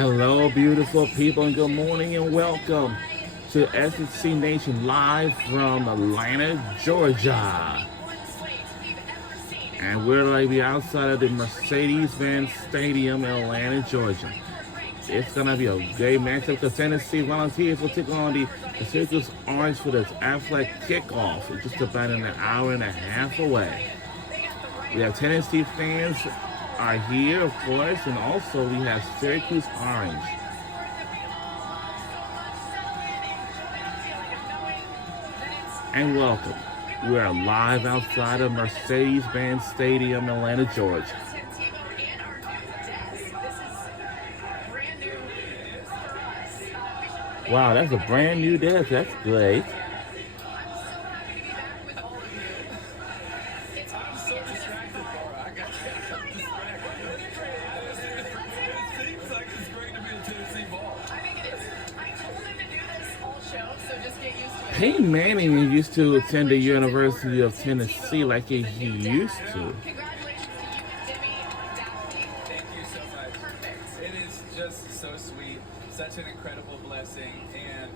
Hello, beautiful people, and good morning, and welcome to SEC Nation live from Atlanta, Georgia. And we're going to be outside of the Mercedes-Benz Stadium in Atlanta, Georgia. It's going to be a great matchup. The Tennessee Volunteers will take on the Syracuse Orange for this athletic kickoff. It's just about an hour and a half away. We have Tennessee fans are here, of course, and also we have Syracuse Orange. And welcome. We are live outside of Mercedes-Benz Stadium, Atlanta, Georgia. Wow, that's a brand new desk. That's great. Peyton Manning used to attend the University of Tennessee like he used to. Thank you so much. It is just so sweet, such an incredible blessing, and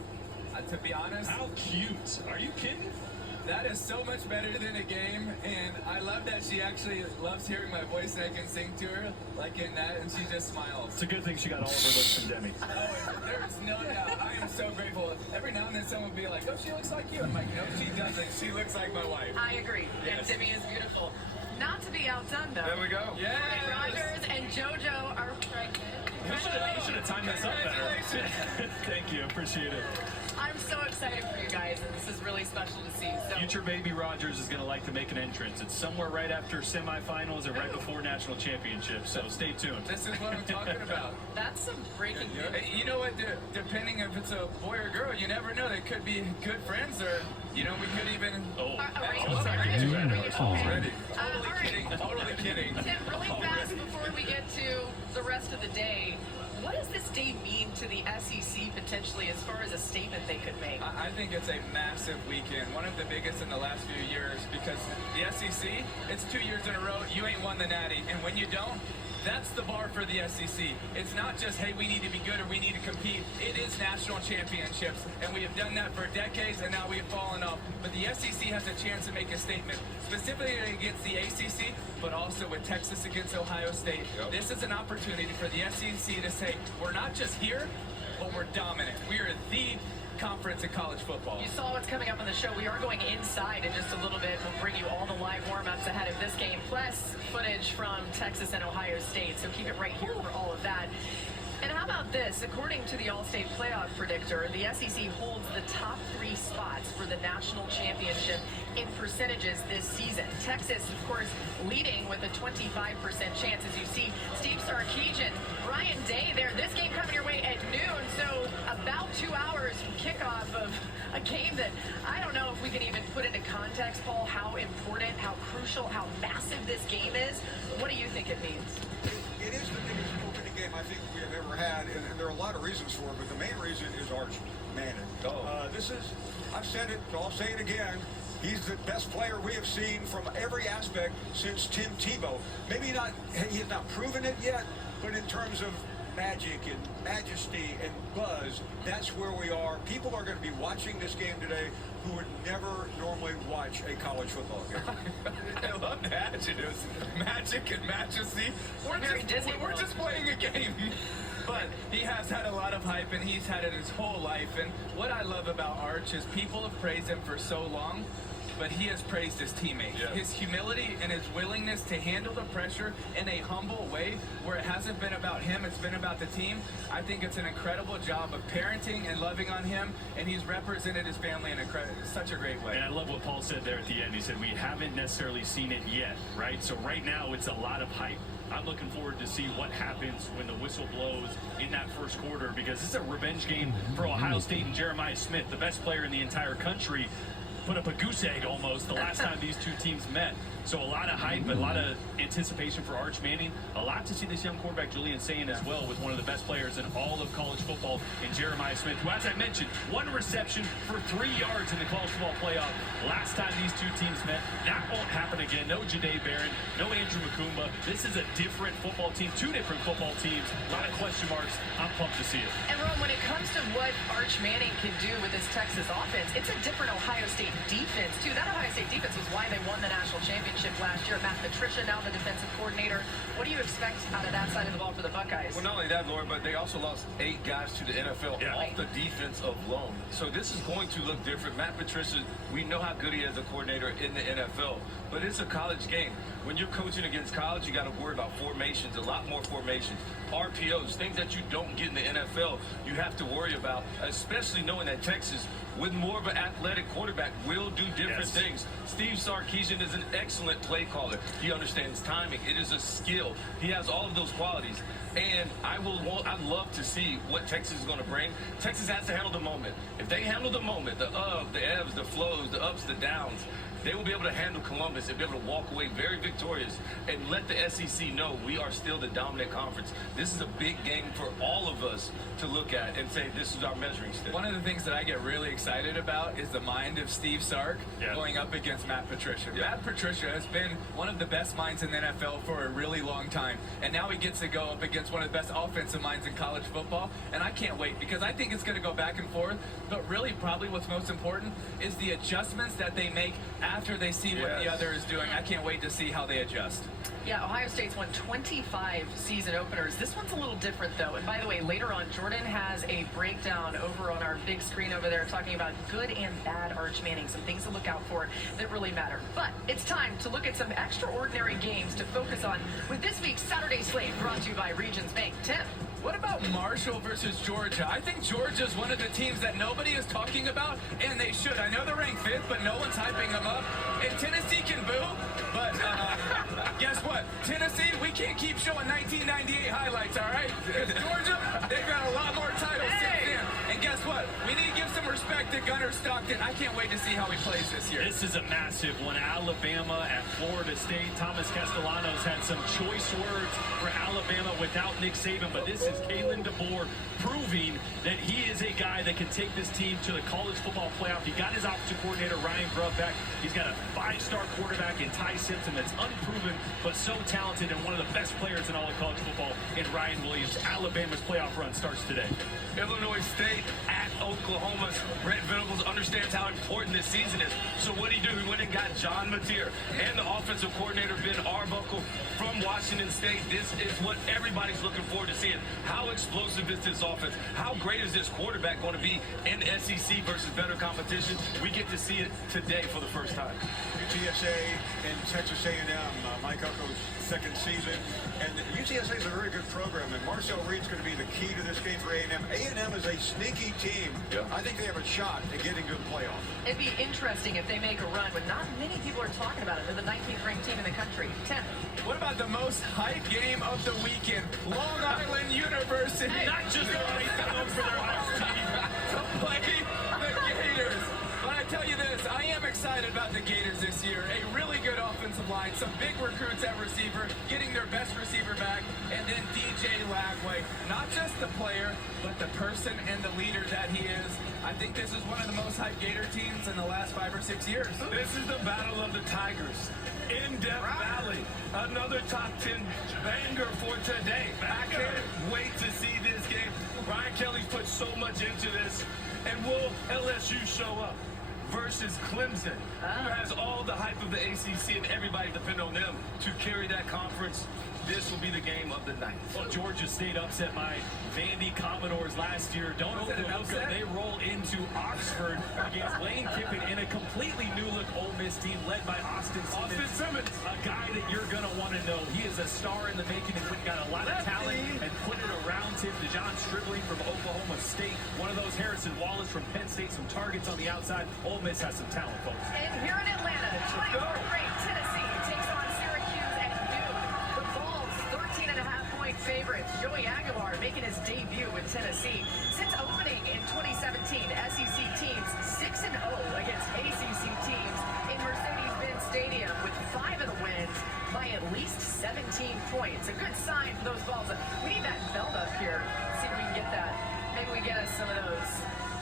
to be honest, how cute! Are you kidding? That is so much better than a game, and I love that she actually loves hearing my voice and I can sing to her like in that, and she just smiles. It's a good thing she got all of her looks from Demi. Oh, there is no doubt. I am so grateful. Every now and then someone will be like, oh, she looks like you. I'm like, no, she doesn't. She looks like my wife. I agree. Yes. And Demi is beautiful. Not to be outdone, though. There we go. Brian Yeah. Rogers and JoJo are pregnant. You should have timed this up better. Thank you, appreciate it. I'm so excited for you guys, and this is really special to see. So, Future baby Rogers is going to like to make an entrance. It's somewhere right after semifinals and right before national championship, so stay tuned. This is what I'm talking about. that's some breaking news. Hey, you know what? Depending if it's a boy or girl, you never know. They could be good friends, or we could even. Oh, Alright, too bad. Already. all Totally right. kidding. Totally kidding. Tim, really fast before we get to the rest of the day, what does this day mean to the SEC potentially as far as a statement they could make? I think it's a massive weekend, one of the biggest in the last few years, because the SEC, it's 2 years in a row, you ain't won the Natty, and when you don't, that's the bar for the SEC. It's not just, hey, we need to be good or we need to compete. It is national championships, and we have done that for decades, and now we have fallen off. But the SEC has a chance to make a statement, specifically against the ACC, but also with Texas against Ohio State. Yep. This is an opportunity for the SEC to say, we're not just here, but we're dominant. We are the conference in college football. You saw what's coming up on the show. We are going inside in just a little bit. We'll bring you all the live warm-ups ahead of this game, plus footage from Texas and Ohio State. So keep it right here for all of that. And how about this? According to the All-State Playoff Predictor, the SEC holds the top 3 spots for the national championship in percentages this season. Texas, of course, leading with a 25% chance. As you see, Steve Sarkisian, Ryan Day there. This game coming your way at noon, so about 2 hours from kickoff of a game that I don't know if we can even put into context, Paul, how important, how crucial, how massive this game is. What do you think it means? It is the biggest opening game I think we have ever had, and there are a lot of reasons for it, but the main reason is Arch Manning. I've said it, so I'll say it again. He's the best player we have seen from every aspect since Tim Tebow. Maybe not, he has not proven it yet, but in terms of magic and majesty and buzz, that's where we are. People are going to be watching this game today who would never normally watch a college football game. I love the adjectives. Magic and majesty. We're just playing a game. But he has had a lot of hype, and he's had it his whole life. And what I love about Arch is people have praised him for so long, but he has praised his teammates. Yeah. His humility and his willingness to handle the pressure in a humble way where it hasn't been about him, it's been about the team. I think it's an incredible job of parenting and loving on him, and he's represented his family in such a great way. And I love what Paul said there at the end. He said, we haven't necessarily seen it yet, right? So right now, it's a lot of hype. I'm looking forward to see what happens when the whistle blows in that first quarter, because this is a revenge game for Ohio State and Jeremiah Smith, the best player in the entire country. put up a goose egg almost the last time these two teams met. So a lot of hype, a lot of anticipation for Arch Manning. A lot to see this young quarterback, Julian Sayin, as well, with one of the best players in all of college football in Jeremiah Smith, who, as I mentioned, 1 reception for 3 yards in the college football playoff last time these two teams met. That won't happen again. No Jahdae Barron, no Andrew Makumba. This is a different football team, 2 different football teams. A lot of question marks. I'm pumped to see it. And Ron, when it comes to what Arch Manning can do with this Texas offense, it's a different Ohio State defense, too. That Ohio State defense was why they won the national championship last year. Matt Patricia, now the defensive coordinator. What do you expect out of that side of the ball for the Buckeyes? Well, not only that, Laura, but they also lost 8 guys to the NFL off the defense alone. So this is going to look different. Matt Patricia, we know how good he is as a coordinator in the NFL, but it's a college game. When you're coaching against college, you got to worry about formations, a lot more formations, RPOs, things that you don't get in the NFL, you have to worry about, especially knowing that Texas, with more of an athletic quarterback, will do different things. Steve Sarkisian is an excellent play caller. He understands timing. It is a skill. He has all of those qualities. And I'd love to see what Texas is going to bring. Texas has to handle the moment. If they handle the moment, the ebbs, the flows, the ups, the downs, they will be able to handle Columbus and be able to walk away very victorious and let the SEC know we are still the dominant conference. This is a big game for all of us to look at and say this is our measuring stick. One of the things that I get really excited about is the mind of Steve Sark going up against Matt Patricia. Matt Patricia has been one of the best minds in the NFL for a really long time, and now he gets to go up against one of the best offensive minds in college football, and I can't wait because I think it's going to go back and forth, but really probably what's most important is the adjustments that they make after they see what the other is doing. I can't wait to see how they adjust. Yeah, Ohio State's won 25 season openers. This one's a little different, though. And by the way, later on, Jordan has a breakdown over on our big screen over there talking about good and bad Arch Manning, some things to look out for that really matter. But it's time to look at some extraordinary games to focus on with this week's Saturday slate brought to you by Regions Bank. Tim. What about Marshall versus Georgia? I think Georgia's one of the teams that nobody is talking about, and they should. I know they're ranked 5th, but no one's hyping them up. And Tennessee can boo, but guess what? Tennessee, we can't keep showing 1998 highlights, all right? Because Georgia, they've got a lot more titles since then. And guess what? We need to give some respect to Gunnar Stockton. I can't wait to see how he plays this year. This is a massive one. Alabama at Florida State. Thomas Castellanos had some choice words for Alabama without Nick Saban, but this is Kalen DeBoer proving that he is a guy that can take this team to the college football playoff. He got his offensive coordinator, Ryan Grubb, back. He's got a 5-star quarterback in Ty Simpson that's unproven, but so talented and one of the best players in all of college football in Ryan Williams. Alabama's playoff run starts today. Illinois State at Oklahoma. Brett Venables understands how important this season is. So what did he do? He went and got John Mateer and the offensive coordinator, Ben Arbuckle, from Washington State. This is what everybody's looking forward to seeing. How explosive is this offense? How great is this quarterback going to be in SEC versus better competition? We get to see it today for the first time. UTSA and Texas A&M, Mike Elko's second season, and UTSA is a very good program, and Marcel Reed's going to be the key to this game for A&M. A&M is a sneaky team. I think they have a shot at getting to the playoff. It'd be interesting if they make a run, but not many people are talking about it. They're the 19th ranked team in the country. 10. What about the most hype game of the weekend? Long Island University. Not just known for their ice team. To play the Gators. But I tell you this, I am excited about the Gators this year. A really good offensive line, some big recruits at receiver, getting their best receiver back, and then DJ Lagway. Not just the player, but the person and the leader that he is. I think this is one of the most hyped Gator teams in the last 5 or 6 years. This is the battle of the Tigers. In Death Valley, another top 10 banger for today. I can't wait to see this game. Brian Kelly's put so much into this. And will LSU show up versus Clemson, who has all the hype of the ACC and everybody depend on them to carry that conference? This will be the game of the night. Well, Georgia State upset my Vandy Commodores last year. Don't overlook them. They roll into Oxford against Lane Kiffin in a completely new-look Ole Miss team led by Austin Simmons. A guy that you're going to want to know. He is a star in the making and got a lot of talent and put it around him. DeJon Stribling from Oklahoma State. One of those Harrison Wallace from Penn State. Some targets on the outside. Ole Miss has some talent, folks. And here in Atlanta, 24th ranked Tennessee takes on Syracuse at noon. The Vols, 13.5-point favorites. Joey Aguilar making his debut with Tennessee. Since opening in 2017, SEC teams 6-0 against ACC It's a good sign for those balls. We need that belt up here. See if we can get that. Maybe we get us some of those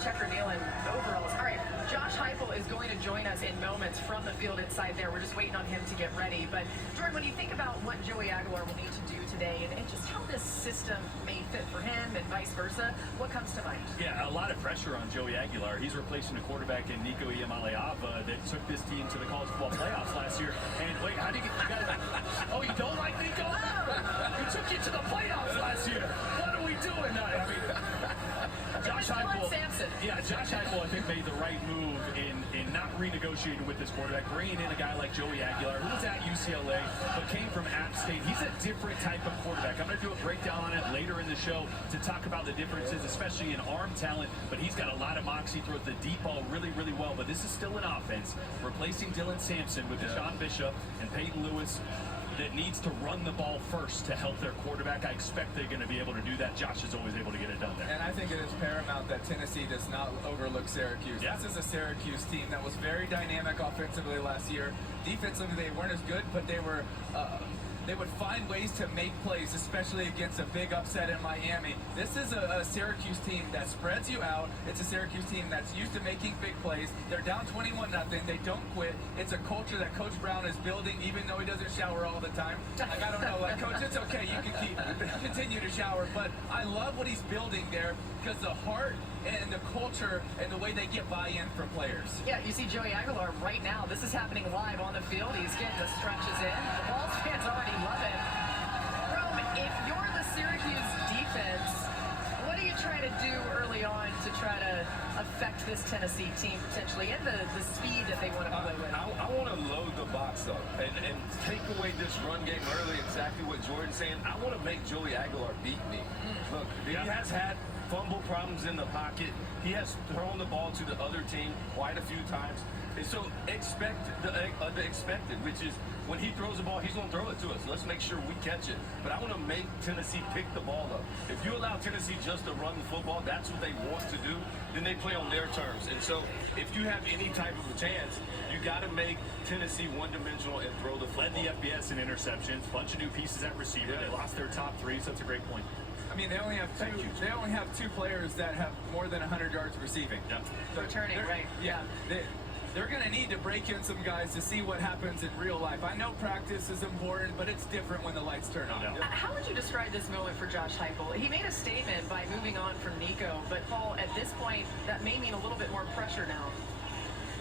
checker kneeling overalls. All right, Josh Heupel is going to join us in moments from the field inside there. We're just waiting on him to get ready. But Jordan, when you think about what Joey Aguilar will need to do today and just how this system may fit for him and vice versa, what comes to mind? Yeah, a lot of pressure on Joey Aguilar. He's replacing a quarterback in Nico Iamaleava that took this team to the college football playoffs last year. And wait, how do you get you guys? Oh, you don't like Nico? He took you to the playoffs last year. What are we doing? I mean, Josh Heupel. Yeah, Josh Heupel, I think, made the right move in not renegotiating with this quarterback, bringing in a guy like Joey Aguilar, who was at UCLA, but came from App State. He's a different type of quarterback. I'm going to do a breakdown on it later in the show to talk about the differences, especially in arm talent, but he's got a lot of moxie, throws the deep ball really, really well. But this is still an offense, replacing Dylan Sampson with Deshaun Bishop and Peyton Lewis, that needs to run the ball first to help their quarterback. I expect they're going to be able to do that. Josh is always able to get it done there. And I think it is paramount that Tennessee does not overlook Syracuse. Yeah. This is a Syracuse team that was very dynamic offensively last year. Defensively, they weren't as good, but they were. They would find ways to make plays, especially against a big upset in Miami. This is a Syracuse team that spreads you out. It's a Syracuse team that's used to making big plays. They're down 21-0. They don't quit. It's a culture that Coach Brown is building, even though he doesn't shower all the time. Like, I don't know, like, Coach, it's okay. You can continue to shower. But I love what he's building there because the heart and the culture and the way they get buy-in from players. Yeah, you see Joey Aguilar right now. This is happening live on the field. He's getting the stretches in. The Vols fans already love it. Rome, if you're the Syracuse defense, what do you try to do early on to try to affect this Tennessee team potentially and the speed that they want to play with? I want to load the box up and take away this run game early, exactly what Jordan's saying. I want to make Joey Aguilar beat me. Look, he has had fumble problems in the pocket. He has thrown the ball to the other team quite a few times. And so expect the expected, which is when he throws the ball, he's going to throw it to us. Let's make sure we catch it. But I want to make Tennessee pick the ball up. If you allow Tennessee just to run the football, that's what they want to do, then they play on their terms. And so if you have any type of a chance, you got to make Tennessee one-dimensional and throw the football. Led the FBS in interceptions, bunch of new pieces at receiver. They lost their top three, so that's a great point. I mean, they only have two. They only have two players that have more than 100 yards receiving. Yeah. So Returning, right? Yeah. They're going to need to break in some guys to see what happens in real life. I know practice is important, but it's different when the lights turn on. Yeah. How would you describe this moment for Josh Heupel? He made a statement by moving on from Nico, but Paul, at this point, that may mean a little bit more pressure now.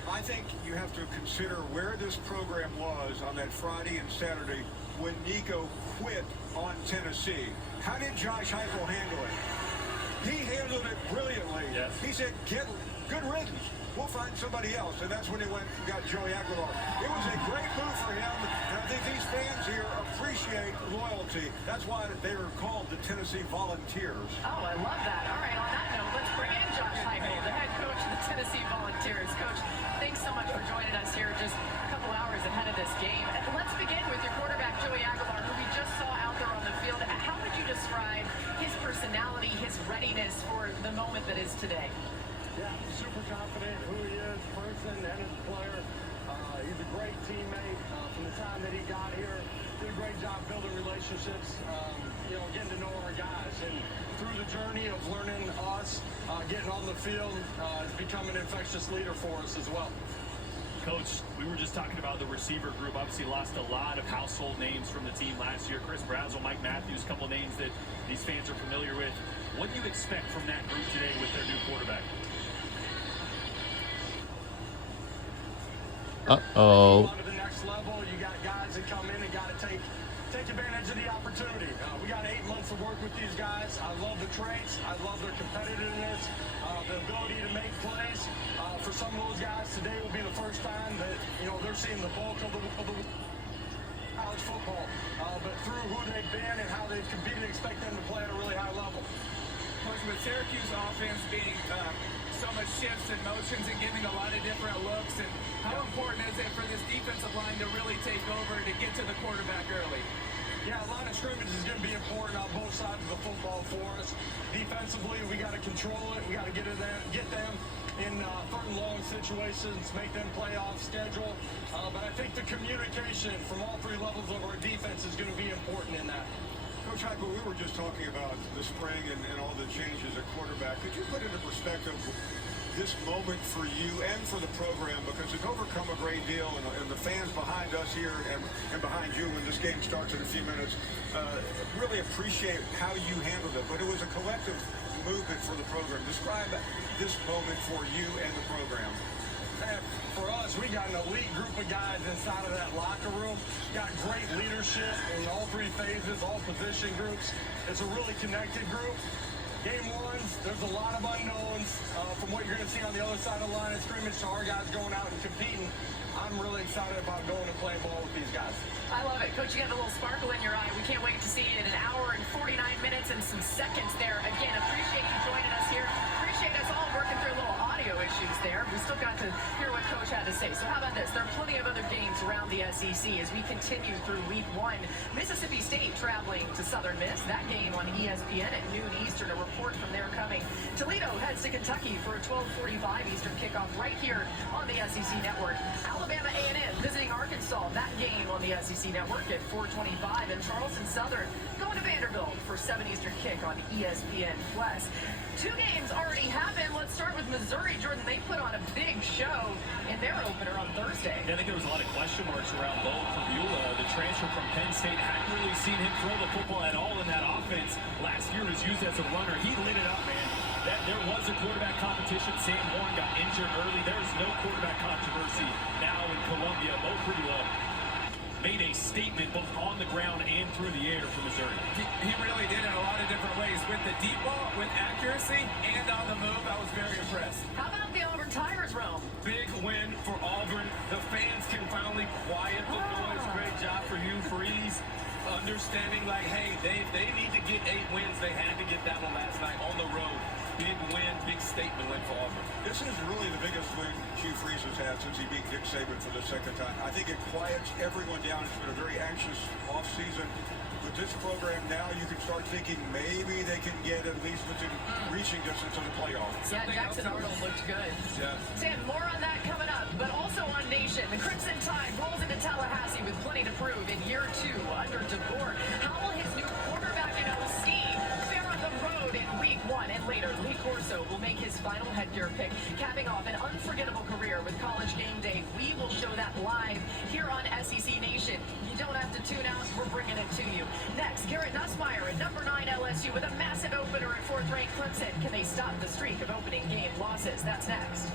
I think you have to consider where this program was on that Friday and Saturday when Nico quit on Tennessee. How did Josh Heupel handle it? He handled it brilliantly. Yes. He said, "Get good riddance. We'll find somebody else." And that's when he went and got Joey Aguilar. It was a great move for him. And I think these fans here appreciate loyalty. That's why they are called the Tennessee Volunteers. Oh, I love that. All right, on that note, let's bring in Josh Heupel, the head coach of the Tennessee Volunteers. Coach, thanks so much for joining us here just a couple hours ahead of this game. And let's begin with your quarterback, Joey Aguilar, who we just saw out there on the field. How would you describe his personality, his readiness for the moment that is today? Yeah, super confident who he is, person and as a player. He's a great teammate from the time that he got here. Did a great job building relationships, getting to know our guys. And through the journey of learning us, getting on the field, has become an infectious leader for us as well. Coach, we were just talking about the receiver group. Obviously lost a lot of household names from the team last year. Chris Brazzell, Mike Matthews, a couple of names that these fans are familiar with. What do you expect from that group today with their new quarterback? On to the next level, you got guys that come in and got to take advantage of the opportunity. We got 8 months of work with these guys. I love the traits. I love their competitiveness, the ability to make plays. For some of those guys, today will be the first time that they're seeing the bulk of the college football. But through who they've been and how they've competed, expect them to play at a really high level. Coach, with Syracuse offense being so much shifts and motions and giving a lot of different looks, and how important is it for this defensive line to really take over to get to the quarterback early? Yeah, a line of scrimmage is going to be important on both sides of the football for us. Defensively, we got to control it. We got to get them in third and long situations, make them play off schedule. But I think the communication from all three levels of our defense is going to be important in that. Coach Heupel, we were just talking about the spring and all the changes at quarterback. Could you put into perspective this moment for you and for the program, because it's overcome a great deal, and the fans behind us here and behind you when this game starts in a few minutes really appreciate how you handled it. But it was a collective movement for the program. Describe this moment for you and the program. For us, we got an elite group of guys inside of that locker room. Got great leadership in all three phases, all position groups. It's a really connected group. Game ones, there's a lot of unknowns from what you're going to see on the other side of the line of scrimmage to our guys going out and competing. I'm really excited about going and playing ball with these guys. I love it. Coach, you got a little sparkle in your eye. We can't wait to see it in an hour and 49 minutes and some seconds there. Again, appreciate you joining us here. Appreciate us all working through a little audio issues there. We still got to hear what Coach had to say. So how about this? There are plenty of other games around the SEC as we continue through week one. Mississippi State traveling to Southern Miss. That game on ESPN at noon Eastern. A report from there coming. Toledo heads to Kentucky for a 12:45 Eastern kickoff right here on the SEC Network. Alabama A&M visiting Arkansas. That game on the SEC Network at 4:25. And Charleston Southern going to Vanderbilt for 7 Eastern kick on ESPN Plus. 2 games already happened. Let's start with Missouri. Jordan, they put on a big show in their opener on Thursday. I think there was a lot of question marks around Bo Pribula, the transfer from Penn State. Hadn't really seen him throw the football at all in that offense. Last year was used as a runner. He lit it up, man. There was a quarterback competition. Sam Horn got injured early. There's no quarterback controversy now in Columbia. Bo Pribula made a statement both on the ground and through the air for Missouri. He really did in a lot of different ways. With the deep ball, with accuracy, and on the move, I was very impressed. How about the Auburn Tigers, Rome? Big win for Auburn. The fans can finally quiet the noise. Great job for Hugh Freeze. Understanding, like, hey, they need to get 8 wins. They had to get that one last night on the road. Big win, big statement win for Auburn. This is really the biggest win Hugh Freeze has had since he beat Nick Saban for the second time. I think it quiets everyone down. It's been a very anxious offseason. With this program now, you can start thinking maybe they can get at least within reaching distance of the playoffs. Yeah, Jackson Arnold looked good. Yeah. Sam, more on that coming up, but also on Nation. The Crimson Tide rolls into Tallahassee with plenty to prove in year 2 under DeBoer. How will his new quarterback and OC fare on the road in week 1? And later, Lee Corso will make his final headgear pick, capping off an unforgettable career with College Game Day. We will show that live here on SEC Nation. You don't have to tune out. We're bringing it to you. Next, Garrett Nussmeier at number 9 LSU with a massive opener at 4th-ranked Clemson. Can they stop the streak of opening game losses? That's next.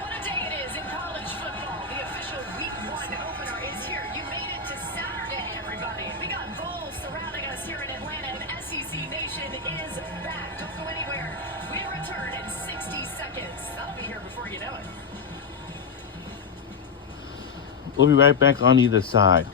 What a day it is in college football. The official week 1 opener is here. You made it to Saturday, everybody. We got bowls surrounding us here in Atlanta, and SEC Nation is back. Don't go anywhere. We return in 60 seconds. That'll be here before you know it. We'll be right back on either side.